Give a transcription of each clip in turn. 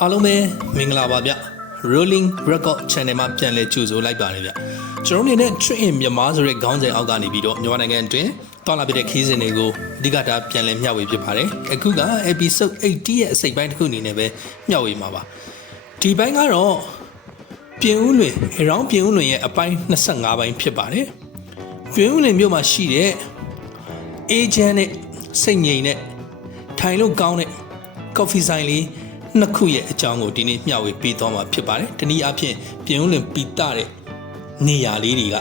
အားလုံးပဲမင်္ဂလာပါဗျ Rolling Record Channel မှာပြန်လည်ကြိုဆိုလိုက်ပါတယ်ဗျကျွန်တော်အနေနဲ့ Train in မြန်မာဆိုတဲ့ခေါင်းစဉ်အောက်ကနေပြီးတော့မြန်မာနိုင်ငံအတွင်းတွာလာပြတဲ့ခီးစဉ်တွေကိုအဓိကထားပြန်လည်မျှဝေဖြစ်ပါတယ်အခုက episode 80ရဲ့အစိပ်ပိုင်းတစ်ခုအနေနဲ့ပဲမျှဝေမှာပါဒီပိုင်းကတော့ပြင်ဦးလွင် around ပြင်ဦးလွင်ရဲ့အပိုင်း25ပိုင်းဖြစ်ပါတယ်ပြင်ဦးလွင်မြို့မှာရှိတဲ့ agent နဲ့စိတ်ငြိမ်တဲ့ထိုင်လို့ကောင်းတဲ့ coffee ဆိုင်လေး နှစ်ခုရဲ့အကြောင်းကိုဒီနေ့မျှဝေပေးသွားမှာဖြစ်ပါတယ်။တနည်းအားဖြင့်ပြင်ဦးလွင်ပီတာတဲ့နေရာလေးတွေက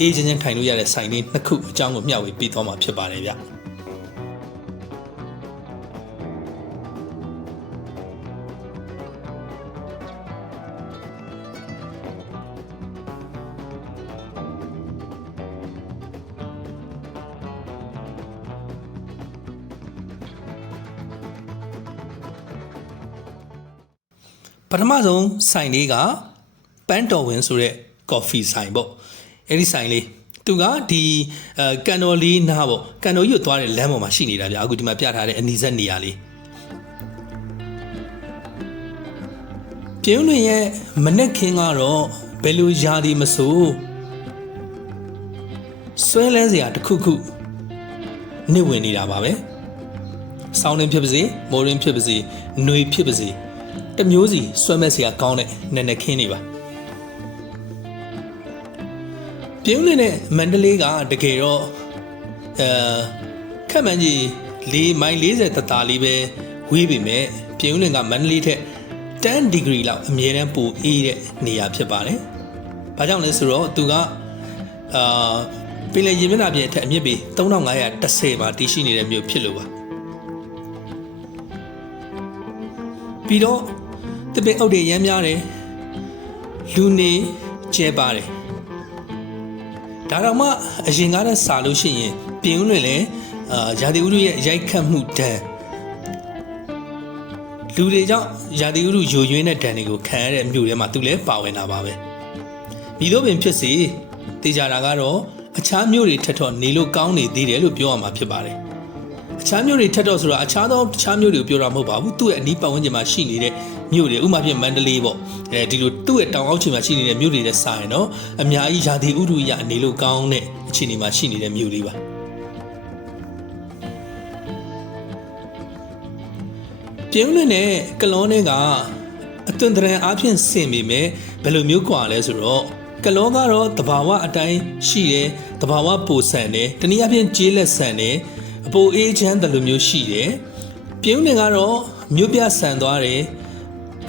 အေးချင်းချင်းထိုင်လို့ရတဲ့ဆိုင်လေးနှစ်ခုအကြောင်းကိုမျှဝေပေးသွားမှာဖြစ်ပါတယ်ဗျ။ ဆုံးဆိုင်လေးကပန်းတော်ဝင်ဆိုတဲ့ coffee ဆိုင်ပေါ့အဲ့ဒီဆိုင်လေးသူကဒီအဲကန်တော်လေးနားပေါ့ကန်တော်ရွတ်သွားတဲ့လမ်းပေါ်မှာရှိနေတာဗျအခုဒီမှာပြထားတဲ့အနီးဆက်နေရာလေးပြင်းလွင်ရဲ့မနက်ခင်းကတော့ဘယ်လိုယာဒီမဆိုဆွဲလဲစရာတစ်ခုခုနေဝင်နေတာပါပဲဆောင်းရင်းဖြစ်ပါစေမိုးရင်းဖြစ်ပါစေຫນွေဖြစ်ပါစေ တမျိုးစီဆွဲမဲ့စရာကောင်းတဲ့နက်နက်ခင်းနေပါပြင်းနေနဲ့မန္တလေးကတကယ်တော့အဲခက်မှန်ကြီး၄မိုင်40တတာလေးပဲဝေးပေမဲ့ပြင်းနေကမန္တလေးထက်10 degree လောက်အမြဲတမ်းပိုအေးတဲ့နေရာဖြစ်ပါတယ်။ဘာကြောင့်လဲဆိုတော့သူကအာပင်လယ်ရေမျက်နှာပြင်အထက်အမြင့်ပေ3510မှာတည်ရှိနေတဲ့မြို့ဖြစ်လို့ပါ။ပြီးတော့ တပင်အုပ်တွေရမ်းများတယ်လူနေကျဲပါတယ်ဒါတော့မှအရင်ကတည်းကစာလို့ရှိရင်ပြင်ဦးလွင်လဲအာရာသီဥတုရဲ့ရိုက်ခတ်မှုတန်းလူတွေကြောင့်ရာသီဥတုယိုယွင်းတဲ့ဒဏ်တွေကိုခံရတဲ့မြို့ထဲမှာသူလည်းပါဝင်တာပါပဲမိတို့ပင်ဖြစ်စီတေချာတာကတော့အခြားမြို့တွေထက်တော့နေလို့ကောင်းနေသေးတယ်လို့ပြောရမှာဖြစ်ပါတယ်အခြားမြို့တွေထက်တော့ဆိုတာအခြားသောအခြားမြို့တွေကိုပြောတာမဟုတ်ပါဘူးသူ့ရဲ့အနီးပတ်ဝန်းကျင်မှာရှိနေတဲ့ မြို့တွေဥပမာဖြင့်မန္တလေးပေါ့အဲဒီလိုသူ့ရဲ့တောင်အောက်ခြေမှာရှိနေတဲ့မြို့တွေနဲ့စာရင်တော့အများကြီးရာသီဥတုရအနေလို့ကောင်းတဲ့အခြေအနေမှာရှိနေတဲ့မြို့လေးပါပြင်းလွင်နဲ့ကလောနဲ့ကအသွင်တရံအားဖြင့်ဆင်ပေမဲ့ဘယ်လိုမျိုးကွာလဲဆိုတော့ကလောကတော့တဘာဝအတိုင်းရှိတယ်တဘာဝပိုဆန်တယ်တနည်းအားဖြင့်ကျေးလက်ဆန်တယ်အပိုအေးချမ်းတယ်လိုမျိုးရှိတယ်ပြင်းလွင်ကတော့မြို့ပြဆန်သွားတယ်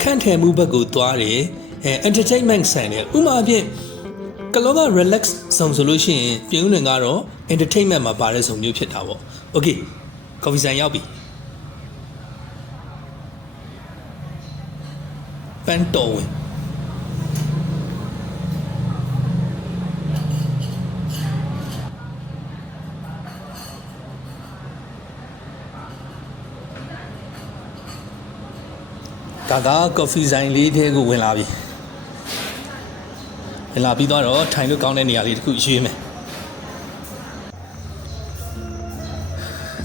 ခန့်ထည်မှုဘက်ကိုသွားတယ်အဲ entertainment ဆန်တယ်ဥပမာဖြင့်ကလောက relax ဆောင်ဆိုလို့ရှိရင်ပြင်းလွင်ကတော့ entertainment မှာပါတဲ့ဆုံမျိုးဖြစ်တာပေါ့ okay coffee ဆိုင်ရောက်ပြီပန်းတော်ဝင် ဒါကကော်ဖီဆိုင်လေးထဲကိုဝင်လာပြီဝင်လာပြီးတော့ထိုင်လို့ကောင်းတဲ့နေရာလေးတစ်ခုရွေးမယ်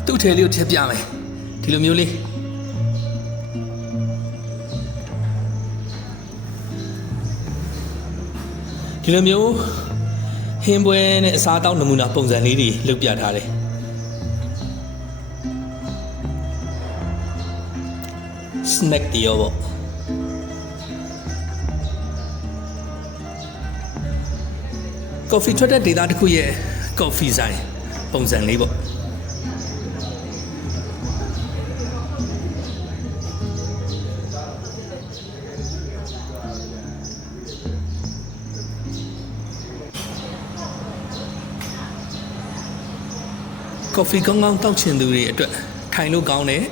သူ့ထဲလေးကိုထည့်ပြမယ်ဒီလိုမျိုးလေးဒီလိုမျိုးဟင်းပွဲနဲ့အစားအသောက်နမူနာပုံစံလေးတွေလုပ်ပြထားတယ် စနက်တီရောပေါ့ကော်ဖီထွက်တဲ့ဒေတာတစ်ခုရဲ့ကော်ဖီဆိုင်ပုံစံလေးပေါ့ကော်ဖီကောင်းကောင်းတောက်ချင်သူတွေအတွက်ထိုင်လို့ကောင်းတယ်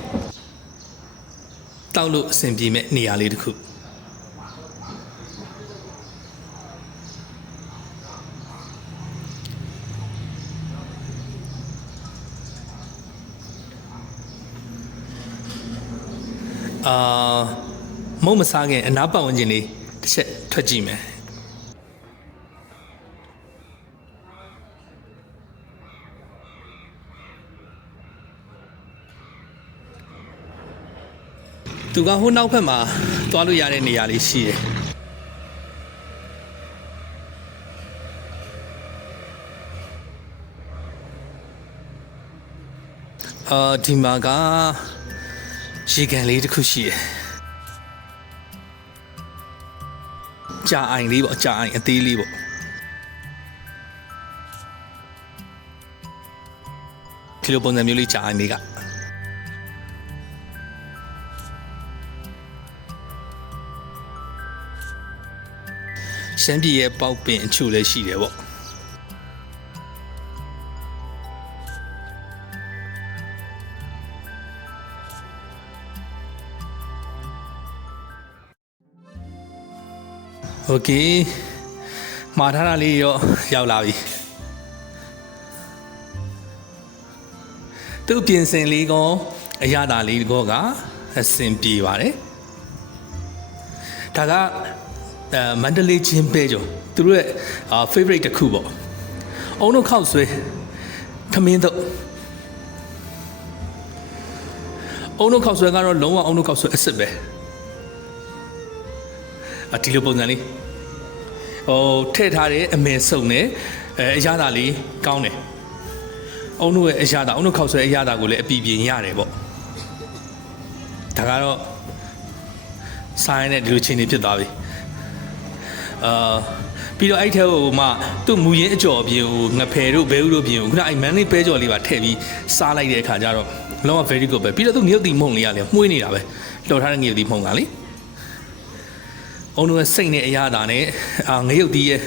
တောက်လို့အဆင်ပြေမဲ့နေရာလေးတစ်ခုအာမုံမစားခင်အနားပတ်ဝန်းကျင်လေးတစ်ချက်ထွက်ကြည့်မယ် သူကဟိုနောက်ဖက်မှာသွားလို့ရတဲ့နေရာလေးရှိတယ်အာဒီမှာကရေကန်လေးတစ်ခုရှိတယ်ကြာအိုင်လေးပေါ့ကြာအိုင်အသေးလေးပေါ့ဒီလိုပုံစံမျိုးလေးကြာအိုင်လေးက ရှမ်းပြည်ရဲ့ပေါက်ပင်အချို့လည်းရှိတယ်ပေါ့โอเคမှာထားတာလေးရောရောက်လာပြီသူ့ပြင်ဆင်လေးကောအရသာလေးကောကအဆင်ပြေပါတယ်ဒါက အဲမန္တလေးချင်းပဲကြောသူတို့ရဲ့အာ favorite တစ်ခုပေါ့အုံတို့ခောက်ဆွဲခမင်းတော့အုံတို့ခောက်ဆွဲကတော့လုံးဝအုံတို့ခောက်ဆွဲအစ်စ်ပဲအဒီလိုပုံစံလေးဟိုထည့်ထားတဲ့အမေစုံနဲ့အဲအရသာလေးကောင်းတယ်အုံတို့ရဲ့အရသာအုံတို့ခောက်ဆွဲအရသာကိုလည်းအပီပြင်ရတယ်ပေါ့ဒါကတော့ဆိုင်းနဲ့ဒီလိုချင်းနေဖြစ်သွားပြီ အာပြီးတော့အဲ့ထဲကိုမှသူ့မူရင်းအကြော်ပြင်ကိုငဖယ်တို့ဘဲဥတို့ပြင်ကိုခုနအဲ့မန်လေးပဲကြော်လေးပါထည့်ပြီးစားလိုက်တဲ့အခါကျတော့လုံးဝ very good ပဲပြီးတော့သူငရုတ်တီမုံလေးကလည်းမှုေးနေတာပဲလှော်ထားတဲ့ငရုတ်တီမုံကလေအုံတို့ရဲ့စိတ်နဲ့အရသာနဲ့အာငရုတ်တီရဲ့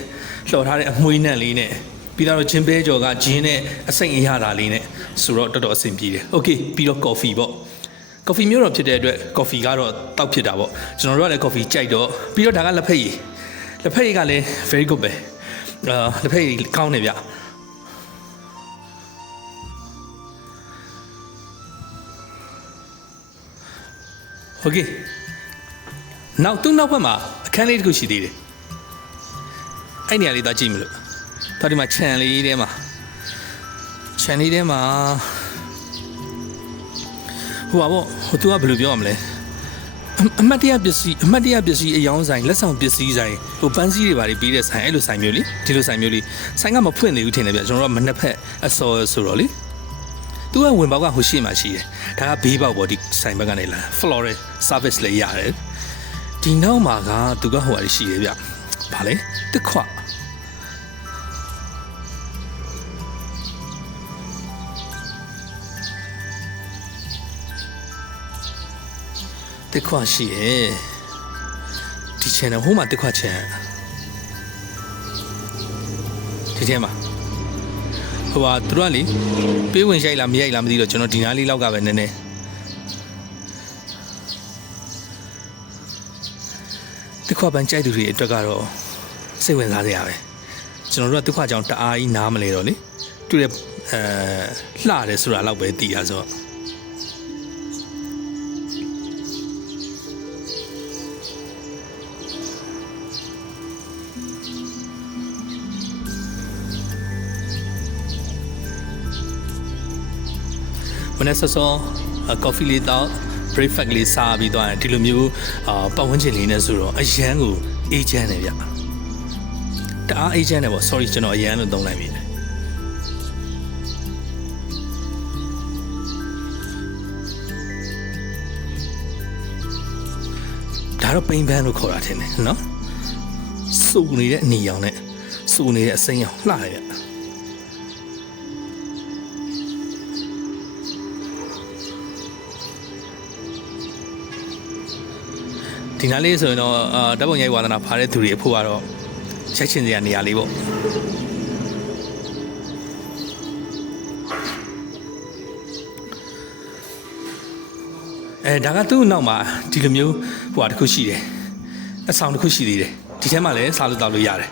လှော်ထားတဲ့အမွှေးနဲ့လေးနဲ့ပြီးတော့ဂျင်းပဲကြော်ကဂျင်းနဲ့အစိတ်အရသာလေးနဲ့ဆိုတော့တော်တော်အဆင်ပြေတယ် okay ပြီးတော့ coffee ပေါ့ coffee မျိုးတော့ဖြစ်တဲ့အတွက် coffee ကတော့တောက်ဖြစ်တာပေါ့ကျွန်တော်တို့ကလည်း coffee ကြိုက်တော့ပြီးတော့ဒါကလက်ဖက်ရည် လက်ဖက်ရည်ကလည်း very good ပဲအာလက်ဖက်ရည်ကောင်းတယ်ဗျโอเคနောက်သူ့နောက်ဘက်မှာအခန်းလေးတစ်ခုရှိသေးတယ်အဲ့နေရာလေးသွားကြည့်မလို့တော်ဒီမှာခြံလေးထဲမှာခြံလေးထဲမှာဟိုပါပေါ့ဟိုသူကဘယ်လိုပြောရမလဲ အအမတ်တရပစ္စည်းအမတ်တရပစ္စည်းအယောင်းဆိုင်လက်ဆောင်ပစ္စည်းဆိုင်ဟိုပန်းစည်းတွေဘာတွေပေးတဲ့ဆိုင်အဲ့လိုဆိုင်မျိုးလေဒီလိုဆိုင်မျိုးလေးဆိုင်ကမဖွင့်သေးဘူးထင်တယ်ဗျကျွန်တော်တို့ကမနှစ်ဖက်အစော်ဆိုတော့လေသူကဝင်ပေါက်ကဟိုရှိမှရှိတယ်ဒါကဘေးပေါက်ပေါ့ဒီဆိုင်ဘက်ကနေလာ floral service လေးရတယ်ဒီနောက်မှာကသူကဟိုအရရှိတယ်ဗျဘာလဲတစ်ခွ တစ်ခွရှိရဲ့ဒီ channel ဟိုမှာတစ်ခွ channel ဒီထဲမှာဟိုဟာသူတို့ကလေပေးဝင်ရိုက်လားမရိုက်လားမသိတော့ကျွန်တော်ဒီနားလေးလောက်ကပဲနည်းနည်းတစ်ခွပန်းကြိုက်သူတွေအတွက်ကတော့စိတ်ဝင်စားစရာပဲကျွန်တော်တို့ကတစ်ခွကြောင်တအားကြီးနားမလဲတော့လေသူရဲ့အဲလှတယ်ဆိုတာတော့ပဲတည်ရဆိုတော့ နေ့စောစောကော်ဖီလေးတောက် breakfast လေးစားပြီးသွားရင်ဒီလိုမျိုးအာပတ်ဝန်းကျင်လေးနဲ့ဆိုတော့အရန်ကိုအေဂျင့်တယ်ဗျတအားအေဂျင့်တယ်ပေါ့ sorry ကျွန်တော်အရန်လို့သုံးလိုက်ပြီဒါတော့ပိန်ပန်းလို့ခေါ်တာထင်တယ်နော်စုနေတဲ့အနီရောင်နဲ့စုနေတဲ့အစိမ်းရောင်လှတယ်ဗျ ဒီနားလေးဆိုရင်တော့အာဓာတ်ပုံရိုက်ဝါသနာဖားတဲ့သူတွေအဖို့ကတော့ရိုက်ချင်စရာနေရာလေးပေါ့အဲဒါကသူ့နောက်မှာဒီလိုမျိုးဟိုဟာတစ်ခုရှိတယ်အဆောင်တစ်ခုရှိသေးတယ်ဒီထဲမှာလည်းစားလို့တောက်လို့ရတယ်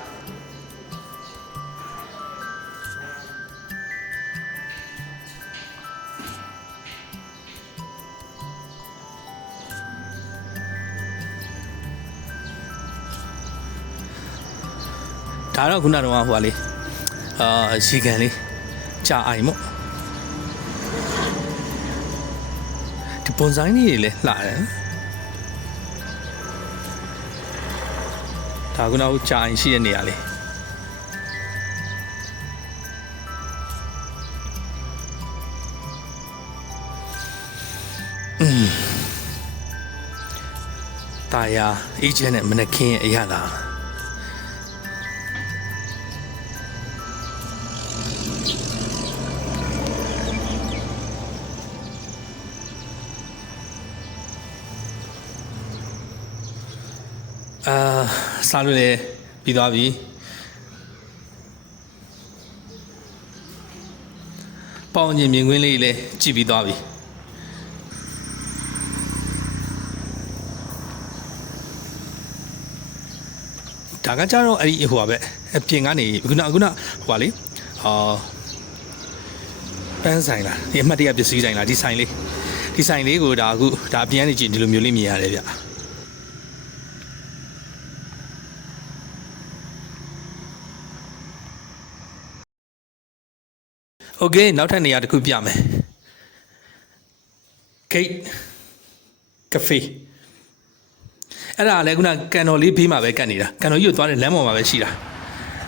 ဒါတော့ခုနကတော့ဟိုဟာလေးအာရေကန်လေးကြာအိုင်မို့ဒီပုံစံလေးတွေလည်းလှတယ်နော်ဒါကနောက်ကြာရင်ရှိတဲ့နေရာလေးတာယာအေဂျင့်နဲ့မနက်ခင်းရဲ့အရသာ အာစားလို့လေပြီးသွားပြီပေါင်ရင်မြင်ကွင်းလေးလည်းကြည့်ပြီးသွားပြီဒါကကြတော့အဲ့ဒီဟိုပါပဲအပြင်ကနေခုနခုနဟိုပါလေအာပန်းဆိုင်လားဒီအမှတ်တရပစ္စည်းဆိုင်လားဒီဆိုင်လေးဒီဆိုင်လေးကိုဒါအခုဒါအပြင်ကနေကြည့်ဒီလိုမျိုးလေးမြင်ရတယ်ဗျ โอเคနောက်ထပ်နေရာတစ်ခုပြမယ် Gate Cafe အဲ့ဒါလည်းခုနကန်တော်လေးဘေးမှာပဲကတ်နေတာကန်တော်ကြီးကိုသွားတဲ့လမ်းပေါ်မှာပဲရှိတာ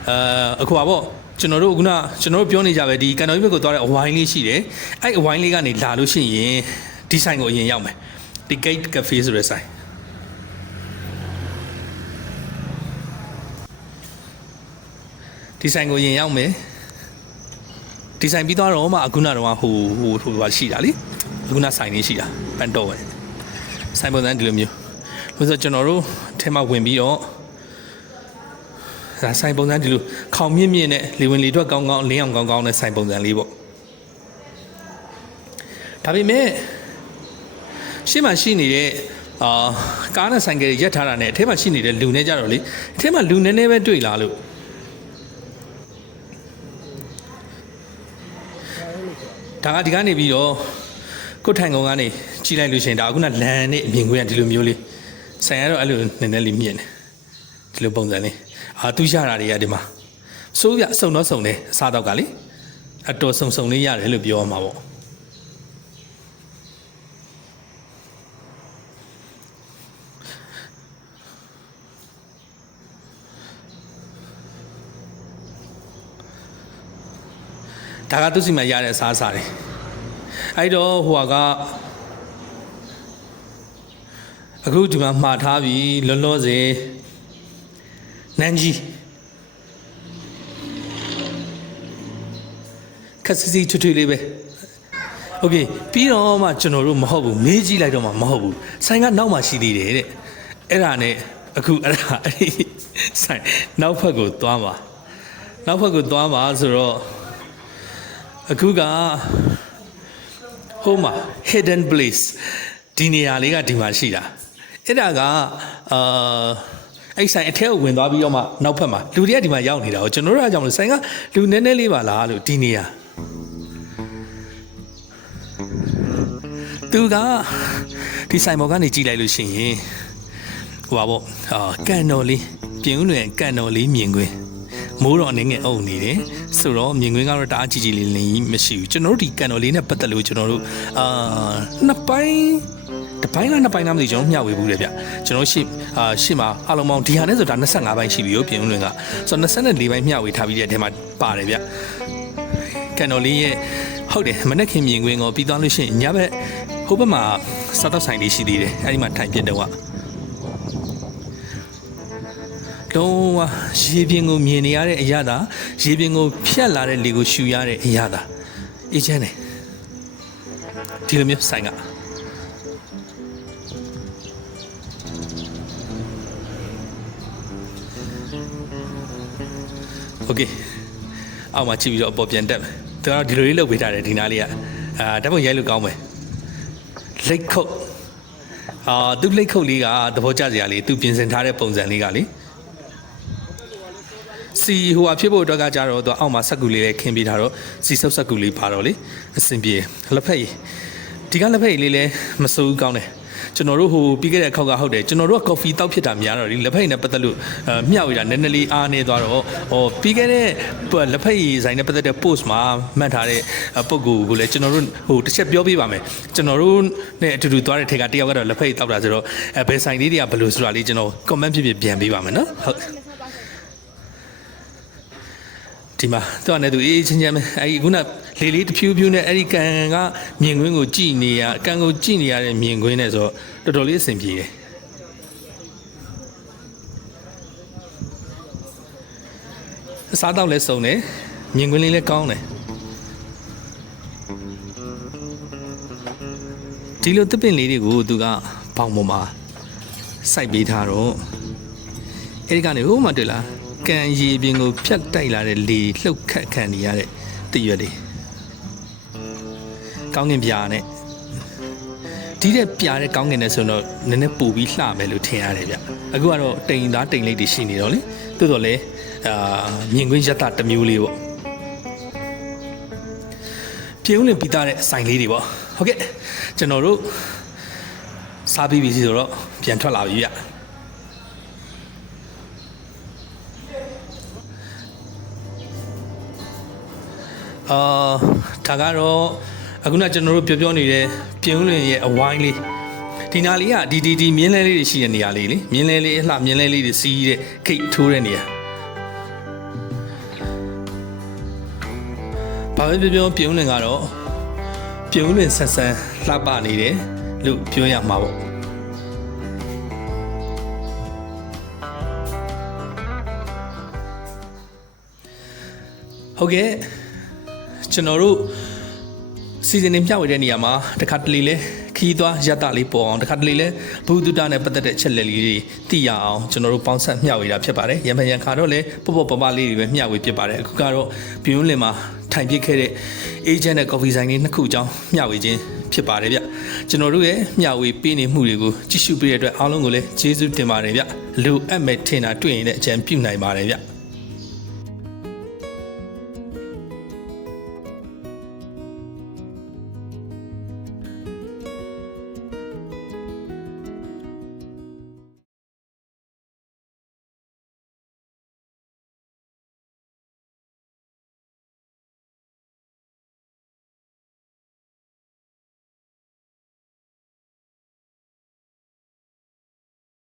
အဲအခုပါပေါ့ကျွန်တော်တို့ခုနကျွန်တော်တို့ပြောနေကြပဲဒီကန်တော်ကြီးဘက်ကိုသွားတဲ့အဝိုင်းလေးရှိတယ်အဲ့အဝိုင်းလေးကနေလာလို့ရှိရင်ဒီဆိုင်ကိုအရင်ရောက်မယ်ဒီ gate cafe ဆိုတဲ့ဆိုင်ဒီဆိုင်ကိုအရင်ရောက်မယ် ဒီဆိုင်ပြီးသွားတော့မှအခုနတော့ဟိုဟိုဟိုပါရှိတာလေအခုနဆိုင်လေးရှိတာပန်တော့ပဲဆိုင်ပုံစံဒီလိုမျိုးလို့ဆိုကျွန်တော်တို့ထဲမှာဝင်ပြီးတော့ဒါဆိုင်ပုံစံဒီလိုခေါင်မြင့်မြင့်နဲ့လေဝင်လေထွက်ကောင်းကောင်းလင်းအောင်ကောင်းကောင်းနဲ့ဆိုင်ပုံစံလေးပေါ့ဒါပေမဲ့ရှေ့မှာရှိနေတဲ့အာကားနဲ့ဆိုင်ကယ်ရက်ထားတာနဲ့အထဲမှာရှိနေတဲ့လူနဲ့ကြတော့လေအထဲမှာလူနည်းနည်းပဲတွေ့လာလို့ ဒါကဒီကနေပြီးတော့ကိုယ်ထိုင်ကုန်ကနေကြီးလိုက်လို့ရှိရင်ဒါကခုနလန်နဲ့အမြင်ကွင်းကဒီလိုမျိုးလေးဆိုင်ရတော့အဲ့လိုနည်းနည်းလေးမြင့်တယ်ဒီလိုပုံစံလေးအာသူရတာတွေကဒီမှာစိုးပြအစုံတော့စုံတယ်အစားတော့ကလေအတော်စုံစုံလေးရတယ်လို့ပြောရမှာပေါ့ ဒါကသူစီမှာရတဲ့အစားအစာတွေအဲ့တော့ဟိုက အခုဒီမှာမှားထားပြီလောလောဆယ်နန်းကြီးခက်စီစီထွထွလေးပဲโอเคပြီးတော့မှကျွန်တော်တို့မဟုတ်ဘူးမေးကြည့်လိုက်တော့မှမဟုတ်ဘူးဆိုင်ကနောက်မှရှိသေးတယ်တဲ့အဲ့ဒါနဲ့အခုအဲ့ဒါအဲ့ဒီဆိုင်နောက်ဖက်ကိုသွားပါနောက်ဖက်ကိုသွားပါဆိုတော့ အခုကဟိုမှာ hidden place ဒီနေရာလေးကဒီမှာရှိတာအဲ့ဒါကအာအဲ့ဆိုင်အထက်ကိုဝင်သွားပြီးတော့မှနောက်ဖက်မှာလူတွေကဒီမှာရောက်နေတာကိုကျွန်တော်တို့ကကြောင့်လို့ဆိုင်ကလူနည်းနည်းလေးပါလားလို့ဒီနေရာသူကဒီဆိုင်ပေါ်ကနေကြည့်လိုက်လို့ရှိရင်ဟိုပါပေါ့အာကန်တော်လေးပြင်ဦးလွင်ကန်တော်လေးမြင်ကွင်း မိုးတော်အနေငယ်အုပ်နေတယ်ဆိုတော့မြင်ကွင်းကတော့တအားကြီးကြီးလေးလေးမရှိဘူးကျွန်တော်တို့ဒီကန်တော်လေးနဲ့ပတ်သက်လို့ကျွန်တော်တို့အာနှစ်ပိုင်းတစ်ပိုင်းလားနှစ်ပိုင်းလားမသိကျွန်တော်မျှဝေဘူးလေဗျကျွန်တော်ရှေ့အာရှေ့မှာအလုံးပေါင်းဒီဟာနဲ့ဆိုဒါ25ပိုင်းရှိပြီရောပြင်ဦးလွင်ကဆိုတော့24ပိုင်းမျှဝေထားပြီးတဲ့အထဲမှာပါတယ်ဗျကန်တော်လေးရဲ့ဟုတ်တယ်မနက်ခင်မြင်ကွင်းကိုပြီးသွားလို့ရှိရင်ညဘက်ဟိုဘက်မှာစားတော့ဆိုင်လေးရှိသေးတယ်အဲ့ဒီမှာထိုင်ပြတဲ့ကွာ လုံးဝရေပြင်ကိုမြင်နေရတဲ့အရာသာရေပြင်ကိုဖြတ်လာတဲ့လေကိုရှူရတဲ့အရာသာအေးချမ်းတယ်ဒီလိုမျိုးဆိုင်ကโอเคအောက်မှာကြည့်ပြီးတော့အပေါ်ပြန်တက်မယ်သူကဒီလိုလေးလုပ်ပေးထားတယ်ဒီနားလေးကအာဓာတ်ပုံရိုက်လို့ကောင်းမယ်လိတ်ခုတ်အာသူလိတ်ခုတ်လေးကသဘောကျစရာလေးသူပြင်ဆင်ထားတဲ့ပုံစံလေးကလေ စီဟိုဟာဖြစ်ဖို့အတွက်ကကြတော့သူအောက်မှာစက်ကူလေးလည်းခင်းပေးထားတော့စီဆုပ်စက်ကူလေးပါတော့လေအဆင်ပြေလက်ဖက်ရည်ဒီကလက်ဖက်ရည်လေးလည်းမစိုးဘူးကောင်းတယ်ကျွန်တော်တို့ဟိုပြီးခဲ့တဲ့ခောက်ကဟုတ်တယ်ကျွန်တော်တို့က coffee တောက်ဖြစ်တာများတော့ဒီလက်ဖက်ရည်နဲ့ပတ်သက်လို့အဲမျှဝေတာနည်းနည်းလေးအားနေသွားတော့ဟိုပြီးခဲ့တဲ့လက်ဖက်ရည်ဆိုင်နဲ့ပတ်သက်တဲ့ post မှာမှတ်ထားတဲ့ပုံကူကိုလည်းကျွန်တော်တို့ဟိုတစ်ချက်ပြောပြပါမယ်ကျွန်တော်တို့နဲ့အတူတူသွားတဲ့ထက်ကတယောက်ကတော့လက်ဖက်ရည်တောက်တာဆိုတော့အဲဘယ်ဆိုင်လေးတွေကဘယ်လိုဆိုတာလေးကျွန်တော် comment ဖြစ်ဖြစ်ပြန်ပေးပါမယ်နော်ဟုတ် ဒီမှာတော့လည်းသူအေးချင်းချင်းပဲအဲဒီခုနလေလေးတစ်ဖြူးဖြူးနဲ့အဲ့ဒီကန်ကမြင်ကွင်းကိုကြည့်နေရကန်ကိုကြည့်နေရတဲ့မြင်ကွင်းနဲ့ဆိုတော့တော်တော်လေးအဆင်ပြေတယ်အစားတော့လဲစုံတယ်မြင်ကွင်းလေးလည်းကောင်းတယ်ဒီလိုတစ်ပင်လေးတွေကိုသူကဘောင်ပေါ်မှာစိုက်ပေးထားတော့အဲ့ဒီကနေဟိုမှတွေ့လား ကန်ရီပြင်ကိုဖြတ်တိုက်လာတဲ့လေလှုပ်ခတ်ခံနေရတဲ့တရွက်လေးကောင်းကင်ပြာနဲ့ဒီတဲ့ပြာတဲ့ကောင်းကင်နဲ့ဆိုတော့နည်းနည်းပူပြီးလှမယ်လို့ထင်ရတယ်ဗျအခုကတော့တိမ်သားတိမ်လေးတွေရှိနေတော့လေတိုးတော့လေအာမြင်ကွင်းရတတစ်မျိုးလေးပေါ့ပြေဦးလင်ပြီးသားတဲ့ဆိုင်လေးတွေပေါ့ဟုတ်ကဲ့ကျွန်တော်တို့စားပြီးပြီဆိုတော့ပြန်ထွက်လာပြီဗျ အာဒါကတော့အခုနကျွန်တော်တို့ပြောပြောနေတဲ့ပြင်ဦးလွင်ရဲ့အဝိုင်းလေးဒီနာလေးကဒီဒီဒီမြင်းလဲလေးတွေရှိတဲ့နေရာလေးလေမြင်းလဲလေးအလှမြင်းလဲလေးတွေစီးတဲ့ခိတ်ထိုးတဲ့နေရာဘာပဲပြောပြောပြင်ဦးလွင်ကတော့ပြင်ဦးလွင်ဆက်ဆန်းလှပနေတယ်လို့ပြောရမှာပေါ့ဟုတ်ကဲ့ ကျွန်တော်တို့စီစဉ်နေမျှဝေတဲ့နေရာမှာတခါတလေလဲခီးသွားရတလေးပေါ်အောင်တခါတလေလဲဘူဒုတာနဲ့ပတ်သက်တဲ့ချက်လက်လေးတွေသိရအောင်ကျွန်တော်တို့ပေါင်းဆက်မျှဝေတာဖြစ်ပါတယ်ရံဖန်ရံခါတော့လဲပေါ့ပေါ့ပပလေးတွေပဲမျှဝေဖြစ်ပါတယ်အခုကတော့ဘီယွန်းလင်မှာထိုင်ပြစ်ခဲ့တဲ့ agent နဲ့ coffee ဆိုင်လေးနှစ်ခုအကြောင်းမျှဝေခြင်းဖြစ်ပါတယ်ဗျကျွန်တော်တို့ရဲ့မျှဝေပေးနေမှုတွေကိုကြည့်ရှုပေးတဲ့အတွက်အားလုံးကိုလည်းကျေးဇူးတင်ပါတယ်ဗျလူအပ်မဲ့ထင်တာတွေ့ရင်လည်းအကြံပြုနိုင်ပါတယ်ဗျ